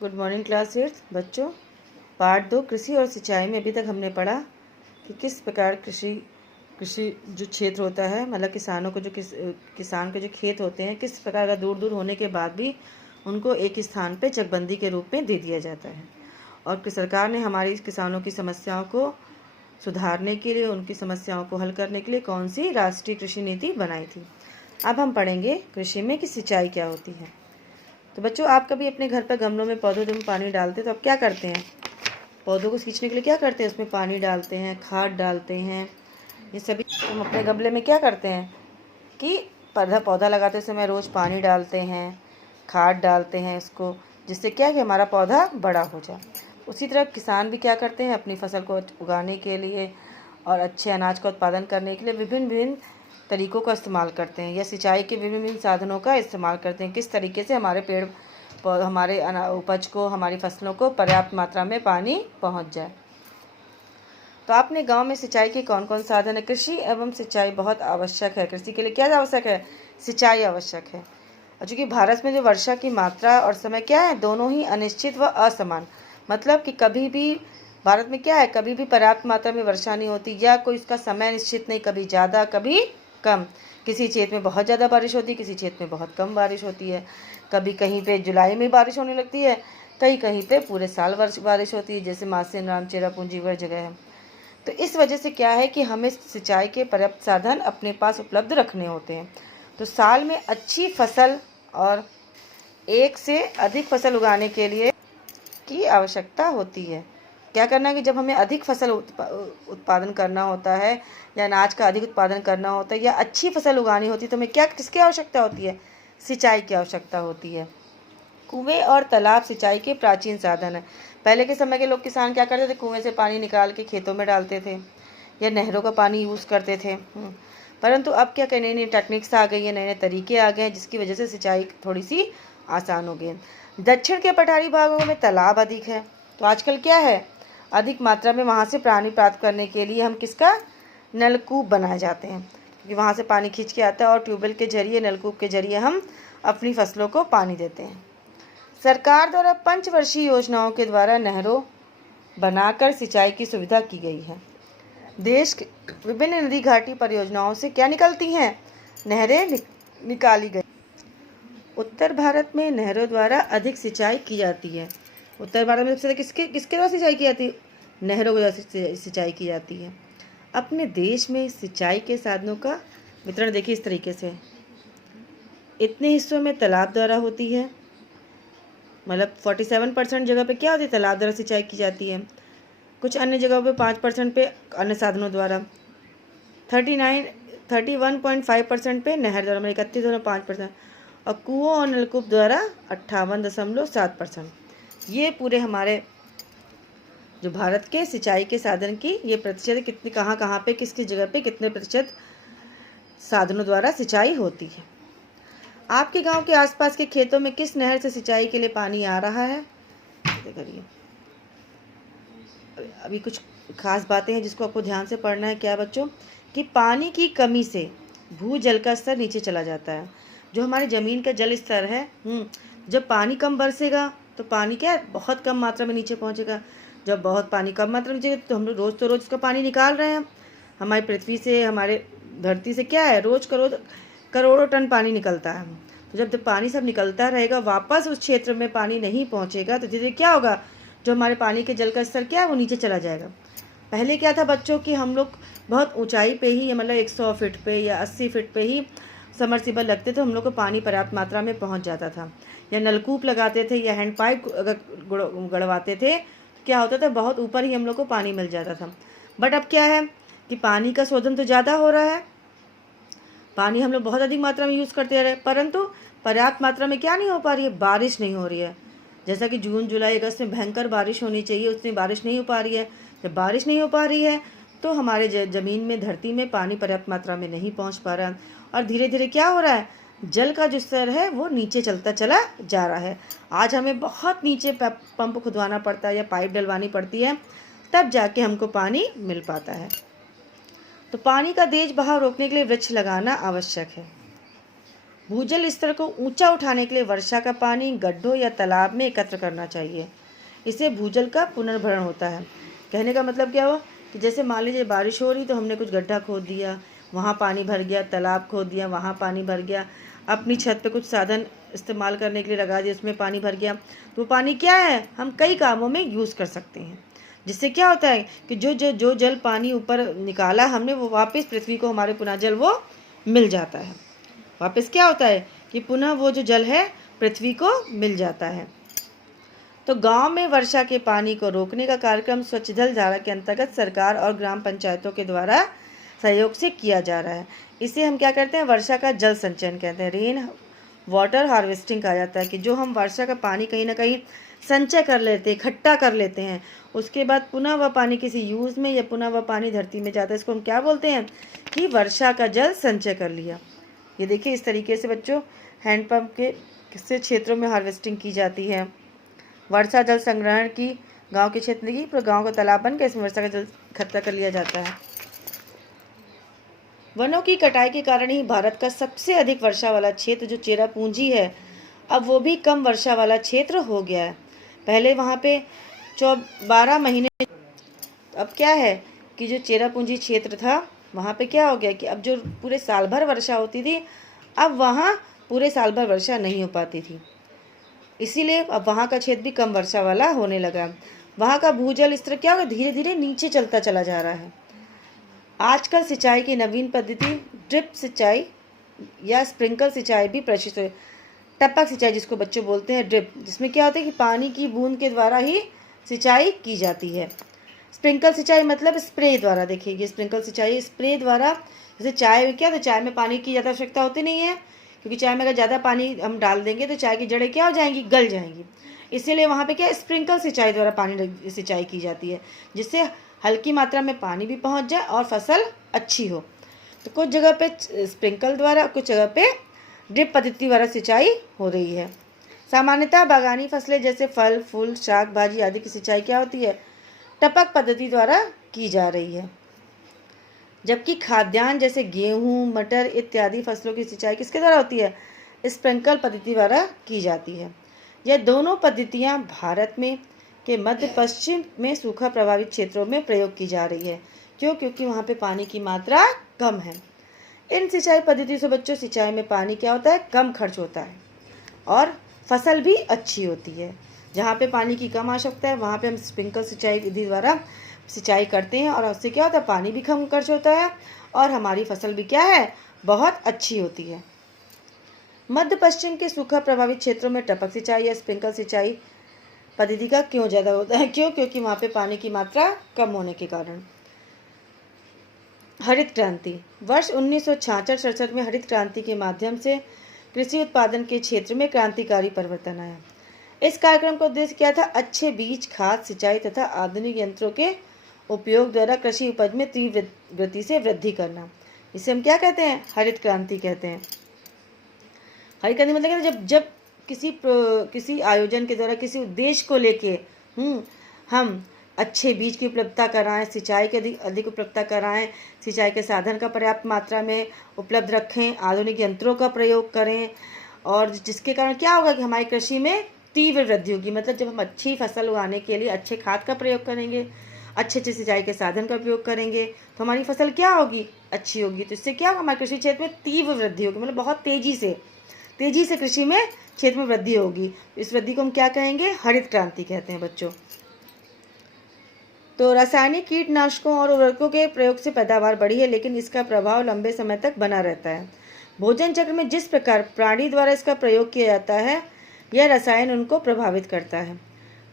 Good morning class 8 बच्चों। Part 2 कृषि और सिंचाई में अभी तक हमने पढ़ा कि किस प्रकार कृषि कृषि जो क्षेत्र होता है, मतलब किसानों को किसान के जो खेत होते हैं, किस प्रकार का दूर दूर होने के बाद भी उनको एक स्थान पे चकबंदी के रूप में दे दिया जाता है। और सरकार ने हमारी किसानों की समस्याओं को सुधारने के लिए, उनकी समस्याओं को हल करने के लिए कौन सी राष्ट्रीय कृषि नीति बनाई थी। अब हम पढ़ेंगे कृषि में कि सिंचाई क्या होती है। तो बच्चों, आप कभी अपने घर पर गमलों में पौधों में पानी डालते तो आप क्या करते हैं? पौधों को सींचने के लिए क्या करते हैं? उसमें पानी डालते हैं, खाद डालते हैं। ये सभी हम अपने गमले में क्या करते हैं कि पौधा लगाते समय रोज़ पानी डालते हैं, खाद डालते हैं इसको, जिससे क्या है कि हमारा पौधा बड़ा हो जाए। उसी तरह किसान भी क्या करते हैं, अपनी फसल को उगाने के लिए और अच्छे अनाज का उत्पादन करने के लिए विभिन्न विभिन्न तरीक़ों का इस्तेमाल करते हैं, या सिंचाई के विभिन्न विभिन्न साधनों का इस्तेमाल करते हैं। किस तरीके से हमारे हमारे उपज को, हमारी फसलों को पर्याप्त मात्रा में पानी पहुंच जाए। तो आपने गांव में सिंचाई के कौन कौन साधन है? कृषि एवं सिंचाई बहुत आवश्यक है। कृषि के लिए क्या आवश्यक है? सिंचाई आवश्यक है। और चूँकि भारत में जो वर्षा की मात्रा और समय क्या है, दोनों ही अनिश्चित व असमान, मतलब कि कभी भी भारत में क्या है, कभी भी पर्याप्त मात्रा में वर्षा नहीं होती, या कोई उसका समय निश्चित नहीं, कभी ज़्यादा कभी कम। किसी क्षेत्र में बहुत ज़्यादा बारिश होती है, किसी क्षेत्र में बहुत कम बारिश होती है। कभी कहीं पे जुलाई में बारिश होने लगती है, कहीं पे पूरे साल बारिश होती है, जैसे मासेन, राम, चेरापूंजी वह जगह है। तो इस वजह से क्या है कि हमें सिंचाई के पर्याप्त साधन अपने पास उपलब्ध रखने होते हैं। तो साल में अच्छी फसल और एक से अधिक फसल उगाने के लिए की आवश्यकता होती है। क्या करना है कि जब हमें अधिक फसल उत्पादन करना होता है, या अनाज का अधिक उत्पादन करना होता है, या अच्छी फसल उगानी होती है, तो हमें किसकी आवश्यकता होती है? सिंचाई की आवश्यकता होती है। कुएं और तालाब सिंचाई के प्राचीन साधन है। पहले के समय के लोग, किसान क्या करते थे? कुएं से पानी निकाल के खेतों में डालते थे, या नहरों का पानी यूज़ करते थे। परंतु अब क्या नई नई टेक्निक्स आ गई है, नए नए तरीके आ गए हैं, जिसकी वजह से सिंचाई थोड़ी सी आसान हो गई है। दक्षिण के पठारी भागों में तालाब अधिक है, तो आजकल क्या है, अधिक मात्रा में वहाँ से पानी प्राप्त करने के लिए हम किसका नलकूप बनाए जाते हैं, क्योंकि वहाँ से पानी खींच के आता है, और ट्यूबवेल के जरिए, नलकूप के जरिए हम अपनी फसलों को पानी देते हैं। सरकार द्वारा पंचवर्षीय योजनाओं के द्वारा नहरों बनाकर सिंचाई की सुविधा की गई है। देश के विभिन्न नदी घाटी परियोजनाओं से क्या निकलती हैं? नहरें निकाली गई। उत्तर भारत में नहरों द्वारा अधिक सिंचाई की जाती है। उत्तर भारत में सबसे ज़्यादा किसके द्वारा सिंचाई की जाती है? नहरों के द्वारा सिंचाई की जाती है। अपने देश में सिंचाई के साधनों का वितरण देखिए इस तरीके से। इतने हिस्सों में तालाब द्वारा होती है, मतलब 47% जगह पे क्या होती है? तालाब द्वारा सिंचाई की जाती है। कुछ अन्य जगहों पे 5% पे अन्य साधनों द्वारा, 31.5% पे नहर द्वारा, 31.5%, और कुओं और नलकूप द्वारा 58.7%। ये पूरे हमारे जो भारत के सिंचाई के साधन की ये प्रतिशत, कितने कहाँ पे किस जगह पे कितने प्रतिशत साधनों द्वारा सिंचाई होती है। आपके गांव के आसपास के खेतों में किस नहर से सिंचाई के लिए पानी आ रहा है? करिए। अभी कुछ खास बातें हैं जिसको आपको ध्यान से पढ़ना है। क्या बच्चों? कि पानी की कमी से भूजल का स्तर नीचे चला जाता है। जो हमारे ज़मीन का जल स्तर है, जब पानी कम बरसेगा तो पानी क्या है, बहुत कम मात्रा में नीचे पहुंचेगा। जब बहुत पानी कम मात्रा में नीचे, तो हम लोग रोज़ उसका पानी निकाल रहे हैं। हमारी पृथ्वी से, हमारे धरती से क्या है, रोज़ करोड़ों टन पानी निकलता है। तो जब पानी सब निकलता रहेगा, वापस उस क्षेत्र में पानी नहीं पहुँचेगा, तो धीरे क्या होगा, जो हमारे पानी के जल का स्तर क्या है, वो नीचे चला जाएगा। पहले क्या था बच्चों कि हम लोग बहुत ऊंचाई पे ही, मतलब 100 फीट पे या 80 फीट पे ही समरसीबल लगते थे, हम लोग को पानी पर्याप्त मात्रा में पहुंच जाता था। या नलकूप लगाते थे, या हैंड पाइप अगर गड़वाते थे, तो क्या होता था, बहुत ऊपर ही हम लोग को पानी मिल जाता था। बट अब क्या है कि पानी का शोधन तो ज़्यादा हो रहा है, पानी हम लोग बहुत अधिक मात्रा में यूज़ करते रहे, परंतु पर्याप्त मात्रा में क्या नहीं हो पा रही है, बारिश नहीं हो रही है। जैसा कि जून, जुलाई, अगस्त में भयंकर बारिश होनी चाहिए, उतनी बारिश नहीं हो पा रही है। जब बारिश नहीं हो पा रही है, तो हमारे ज़मीन में, धरती में पानी पर्याप्त मात्रा में नहीं पहुंच पा रहा है, और धीरे धीरे क्या हो रहा है, जल का जो स्तर है वो नीचे चलता चला जा रहा है। आज हमें बहुत नीचे पंप खुदवाना पड़ता है, या पाइप डलवानी पड़ती है, तब जाके हमको पानी मिल पाता है। तो पानी का तेज बहाव रोकने के लिए वृक्ष लगाना आवश्यक है। भूजल स्तर को ऊंचा उठाने के लिए वर्षा का पानी गड्ढों या तालाब में एकत्र करना चाहिए। इससे भूजल का पुनर्भरण होता है। कहने का मतलब क्या हुआ कि जैसे मान लीजिए बारिश हो रही तो हमने कुछ गड्ढा खोद दिया, वहाँ पानी भर गया, तालाब खोद दिया, वहाँ पानी भर गया, अपनी छत पे कुछ साधन इस्तेमाल करने के लिए लगा दिया, उसमें पानी भर गया, तो पानी क्या है, हम कई कामों में यूज़ कर सकते हैं। जिससे क्या होता है कि जो जल पानी ऊपर निकाला हमने वो वापस पृथ्वी को हमारे पुनः जल वो मिल जाता है। वापस क्या होता है कि पुनः वो जो जल है पृथ्वी को मिल जाता है। तो गांव में वर्षा के पानी को रोकने का कार्यक्रम स्वच्छ जल धारा के अंतर्गत सरकार और ग्राम पंचायतों के द्वारा सहयोग से किया जा रहा है। इसे हम क्या करते हैं, वर्षा का जल संचयन कहते हैं, रेन वाटर हार्वेस्टिंग कहा जाता है, कि जो हम वर्षा का पानी कहीं ना कहीं संचय कर लेते हैं, इकट्ठा कर लेते हैं, उसके बाद पुनः वह पानी किसी यूज़ में या पुनः वह पानी धरती में जाता है, इसको हम क्या बोलते हैं कि वर्षा का जल संचय कर लिया। ये देखिए इस तरीके से बच्चों हैंडपम्प के किससे क्षेत्रों में हार्वेस्टिंग की जाती है। वर्षा जल संग्रहण की गांव के क्षेत्र की पूरे गांव का तालाब बनकर इसमें वर्षा का जल इकट्ठा कर लिया जाता है। वनों की कटाई के कारण ही भारत का सबसे अधिक वर्षा वाला क्षेत्र जो चेरापूंजी है अब वो भी कम वर्षा वाला क्षेत्र हो गया है। पहले वहाँ पे 12 महीने, अब क्या है कि जो चेरापूंजी क्षेत्र था वहाँ पे क्या हो गया कि अब जो पूरे साल भर वर्षा होती थी अब वहाँ पूरे साल भर वर्षा नहीं हो पाती थी, इसीलिए अब वहाँ का क्षेत्र भी कम वर्षा वाला होने लगा। वहाँ का भूजल स्तर क्या होगा, धीरे धीरे नीचे चलता चला जा रहा है। आजकल सिंचाई की नवीन पद्धति ड्रिप सिंचाई या स्प्रिंकल सिंचाई भी प्रचलित है। टपक सिंचाई जिसको बच्चे बोलते हैं ड्रिप, जिसमें क्या होता है कि पानी की बूंद के द्वारा ही सिंचाई की जाती है। स्प्रिंकल सिंचाई मतलब स्प्रे द्वारा। देखिए ये स्प्रिंकल सिंचाई स्प्रे द्वारा, जैसे चाय में क्या, तो चाय में पानी की ज़्यादा आवश्यकता होती नहीं है, क्योंकि चाय में अगर ज़्यादा पानी हम डाल देंगे तो चाय की जड़ें क्या हो जाएंगी, गल जाएंगी। इसीलिए वहाँ पे क्या स्प्रिंकल सिंचाई द्वारा पानी सिंचाई की जाती है, जिससे हल्की मात्रा में पानी भी पहुँच जाए और फसल अच्छी हो। तो कुछ जगह पे स्प्रिंकल द्वारा, कुछ जगह पे ड्रिप पद्धति द्वारा सिंचाई हो रही है। सामान्यतः बागानी फसलें जैसे फल फूल शाक भाजी आदि की सिंचाई क्या होती है, टपक पद्धति द्वारा की जा रही है। जबकि खाद्यान्न जैसे गेहूं मटर इत्यादि फसलों की सिंचाई किसके द्वारा होती है, स्प्रिंकल पद्धति द्वारा की जाती है। यह दोनों पद्धतियां भारत में के मध्य पश्चिम में सूखा प्रभावित क्षेत्रों में प्रयोग की जा रही है। क्यों, क्योंकि वहाँ पे पानी की मात्रा कम है। इन सिंचाई पद्धति से बच्चों सिंचाई में पानी क्या होता है, कम खर्च होता है और फसल भी अच्छी होती है। जहाँ पे पानी की कम आवश्यकता है वहाँ पे हम स्प्रिंकल सिंचाई विधि द्वारा सिंचाई करते हैं और उससे क्या होता है, पानी भी कम खर्च होता है और हमारी फसल भी क्या है, बहुत अच्छी होती है। मध्य पश्चिम के सूखा प्रभावित क्षेत्रों में टपक सिंचाई या स्प्रिंकल सिंचाई पद्धति का क्यों ज़्यादा होता है, क्यों, क्योंकि वहाँ पे पानी की मात्रा कम होने के कारण। हरित क्रांति, वर्ष 1966-67 में हरित क्रांति के माध्यम से कृषि उत्पादन के क्षेत्र में क्रांतिकारी परिवर्तन आया। इस कार्यक्रम का उद्देश्य क्या था, अच्छे बीज खाद सिंचाई तथा आधुनिक यंत्रों के उपयोग द्वारा कृषि उपज में तीव्र गति से वृद्धि करना। इसे हम क्या कहते हैं, हरित क्रांति कहते हैं। हरित क्रांति मतलब जब जब किसी आयोजन के द्वारा किसी उद्देश्य को लेके हम अच्छे बीज की उपलब्धता कराएं, सिंचाई के अधिक उपलब्धता कराएं, सिंचाई के साधन का पर्याप्त मात्रा में उपलब्ध रखें, आधुनिक यंत्रों का प्रयोग करें, और जिसके कारण क्या होगा कि हमारी कृषि में तीव्र वृद्धि होगी। मतलब जब हम अच्छी फसल उगाने के लिए अच्छे खाद का प्रयोग करेंगे, अच्छे सिंचाई के साधन का उपयोग करेंगे तो हमारी फसल क्या होगी, अच्छी होगी। तो इससे क्या होगा, हमारे कृषि क्षेत्र में तीव्र वृद्धि होगी, मतलब बहुत तेजी से कृषि में क्षेत्र में वृद्धि होगी। इस वृद्धि को हम क्या कहेंगे, हरित क्रांति कहते हैं बच्चों। तो रासायनिक कीटनाशकों और उर्वरकों के प्रयोग से पैदावार बढ़ी है, लेकिन इसका प्रभाव लंबे समय तक बना रहता है। भोजन चक्र में जिस प्रकार प्राणी द्वारा इसका प्रयोग किया जाता है, यह रसायन उनको प्रभावित करता है।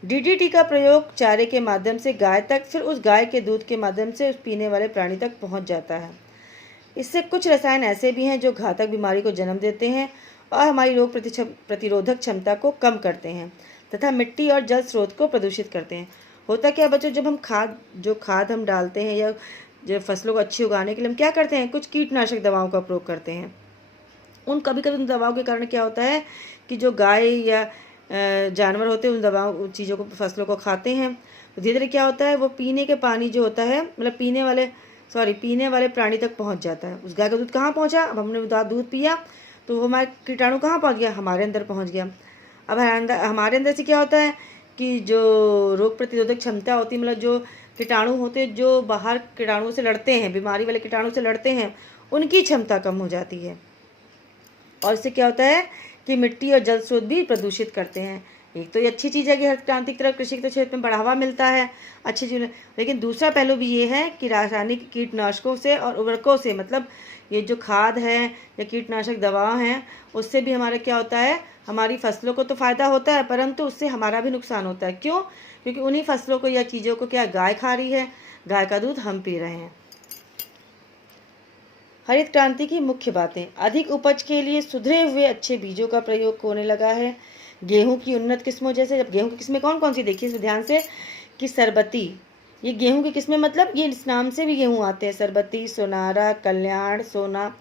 डीडीटी का प्रयोग चारे के माध्यम से गाय तक, फिर उस गाय के दूध के माध्यम से उस पीने वाले प्राणी तक पहुंच जाता है। इससे कुछ रसायन ऐसे भी हैं जो घातक बीमारी को जन्म देते हैं और हमारी रोग प्रतिरोधक क्षमता को कम करते हैं तथा मिट्टी और जल स्रोत को प्रदूषित करते हैं। होता क्या बच्चों, जब हम खाद हम डालते हैं या जब फसलों को अच्छी उगाने के लिए हम क्या करते हैं, कुछ कीटनाशक दवाओं का प्रयोग करते हैं। कभी कभी उन दवाओं के कारण क्या होता है कि जो गाय या जानवर होते हैं उन दवाओं चीज़ों को फसलों को खाते हैं, तो धीरे धीरे क्या होता है, वो पीने के पानी जो होता है, मतलब पीने वाले प्राणी तक पहुंच जाता है। उस गाय का दूध कहाँ पहुंचा, अब हमने दूध पिया तो हमारे कीटाणु कहाँ पहुँच गया, हमारे अंदर पहुँच गया। अब हमारे अंदर से क्या होता है कि जो रोग प्रतिरोधक क्षमता होती है, मतलब जो कीटाणु होते हैं जो बाहर कीटाणुओं से लड़ते हैं, बीमारी वाले कीटाणु से लड़ते हैं, उनकी क्षमता कम हो जाती है। और इससे क्या होता है कि मिट्टी और जल स्रोत भी प्रदूषित करते हैं। एक तो ये अच्छी चीज़ है कि हरित क्रांति की तरफ कृषि के क्षेत्र में बढ़ावा मिलता है, अच्छी चीज़, लेकिन दूसरा पहलू भी ये है कि रासायनिक कीटनाशकों से और उर्वरकों से, मतलब ये जो खाद है या कीटनाशक दवा हैं, उससे भी हमारा क्या होता है, हमारी फसलों को तो फ़ायदा होता है परंतु उससे हमारा भी नुकसान होता है। क्यों? क्योंकि उन्हीं फसलों को या चीज़ों को क्या गाय खा रही है, गाय का दूध हम पी रहे हैं। हरित क्रांति की मुख्य बातें: अधिक उपज के लिए सुधरे हुए अच्छे बीजों का प्रयोग होने लगा है। गेहूं की उन्नत किस्मों, जैसे अब गेहूं की किस्में कौन कौन सी देखिए इसमें ध्यान से, कि सरबती, ये गेहूं की किस्में, मतलब ये इस नाम से भी गेहूं आते हैं, सरबती, सोनारा, कल्याण, सोना,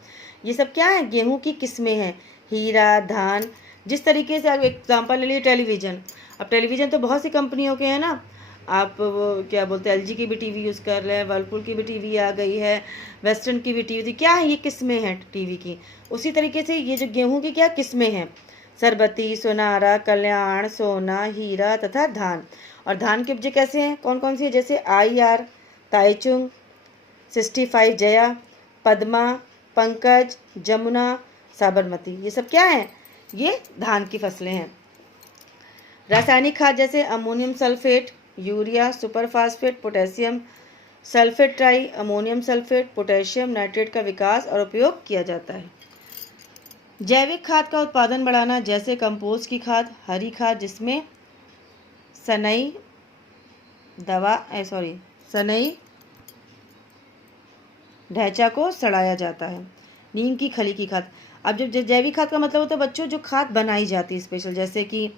ये सब क्या है, गेहूं की किस्में हैं। हीरा, धान, जिस तरीके से आप एग्जाम्पल ले लिए टेलीविज़न, अब टेलीविज़न तो बहुत सी कंपनियों के हैं ना, आप वो क्या बोलते हैं, एलजी की भी टीवी यूज़ कर लें, वर्लपूल की भी टीवी आ गई है, वेस्टर्न की भी टीवी, क्या है, ये किस्में हैं टीवी की। उसी तरीके से ये जो गेहूं की क्या किस्में हैं, सरबती, सोनारा, कल्याण, सोना, हीरा तथा धान। और धान के उपजे कैसे हैं, कौन कौन सी है, जैसे IR, ताइचुंग, 65 जया, पद्मा, पंकज, जमुना, साबरमती, ये सब क्या है, ये धान की फसलें हैं। रासायनिक खाद जैसे ammonium sulphate, urea, super phosphate, potassium sulphate, try ammonium sulphate, potassium nitrate का विकास और उपयोग किया जाता है। जैविक खाद का उत्पादन बढ़ाना, जैसे कंपोस्ट की खाद, हरी खाद जिसमें सनई ढैंचा को सड़ाया जाता है, नीम की खली की खाद। अब जब जैविक खाद का मतलब होता है बच्चों जो खाद बनाई जाती है स्पेशल, जैसे कि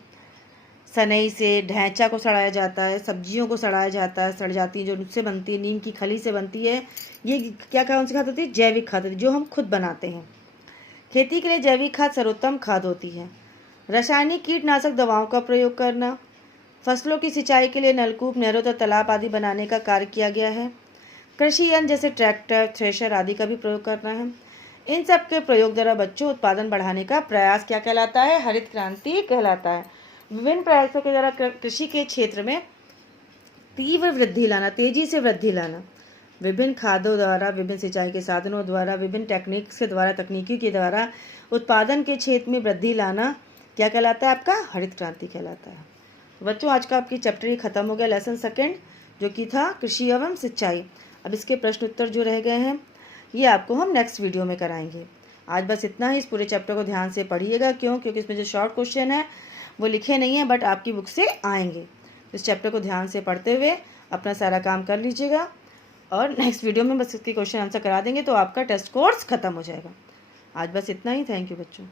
सनई से ढैंचा को सड़ाया जाता है, सब्जियों को सड़ाया जाता है, सड़ जाती है जो उससे बनती है, नीम की खली से बनती है, ये क्या कौन सी खाद होती है, जैविक खाद होती है जो हम खुद बनाते हैं। खेती के लिए जैविक खाद सर्वोत्तम खाद होती है। रासायनिक कीटनाशक दवाओं का प्रयोग करना, फसलों की सिंचाई के लिए नलकूप, नहरों तथा तालाब आदि बनाने का कार्य किया गया है। कृषि यंत्र जैसे ट्रैक्टर, थ्रेशर आदि का भी प्रयोग करना है। इन सब के प्रयोग द्वारा बच्चों उत्पादन बढ़ाने का प्रयास क्या कहलाता है, हरित क्रांति कहलाता है। विभिन्न प्रयासों के द्वारा कृषि के क्षेत्र में तीव्र वृद्धि लाना, तेजी से वृद्धि लाना, विभिन्न खादों द्वारा, विभिन्न सिंचाई के साधनों द्वारा, विभिन्न टेक्निक्स के द्वारा, तकनीकी के द्वारा उत्पादन के क्षेत्र में वृद्धि लाना क्या कहलाता है, आपका हरित क्रांति कहलाता है। तो बच्चों आज का आपकी चैप्टर ये खत्म हो गया, लेसन सेकेंड जो कि था कृषि एवं सिंचाई। अब इसके प्रश्न उत्तर जो रह गए हैं ये आपको हम नेक्स्ट वीडियो में कराएंगे। आज बस इतना ही, इस पूरे चैप्टर को ध्यान से पढ़िएगा, क्योंकि इसमें जो शॉर्ट क्वेश्चन है वो लिखे नहीं है बट आपकी बुक से आएंगे। इस चैप्टर को ध्यान से पढ़ते हुए अपना सारा काम कर लीजिएगा और नेक्स्ट वीडियो में बस इसके क्वेश्चन आंसर करा देंगे तो आपका टेस्ट कोर्स खत्म हो जाएगा। आज बस इतना ही। थैंक यू बच्चों।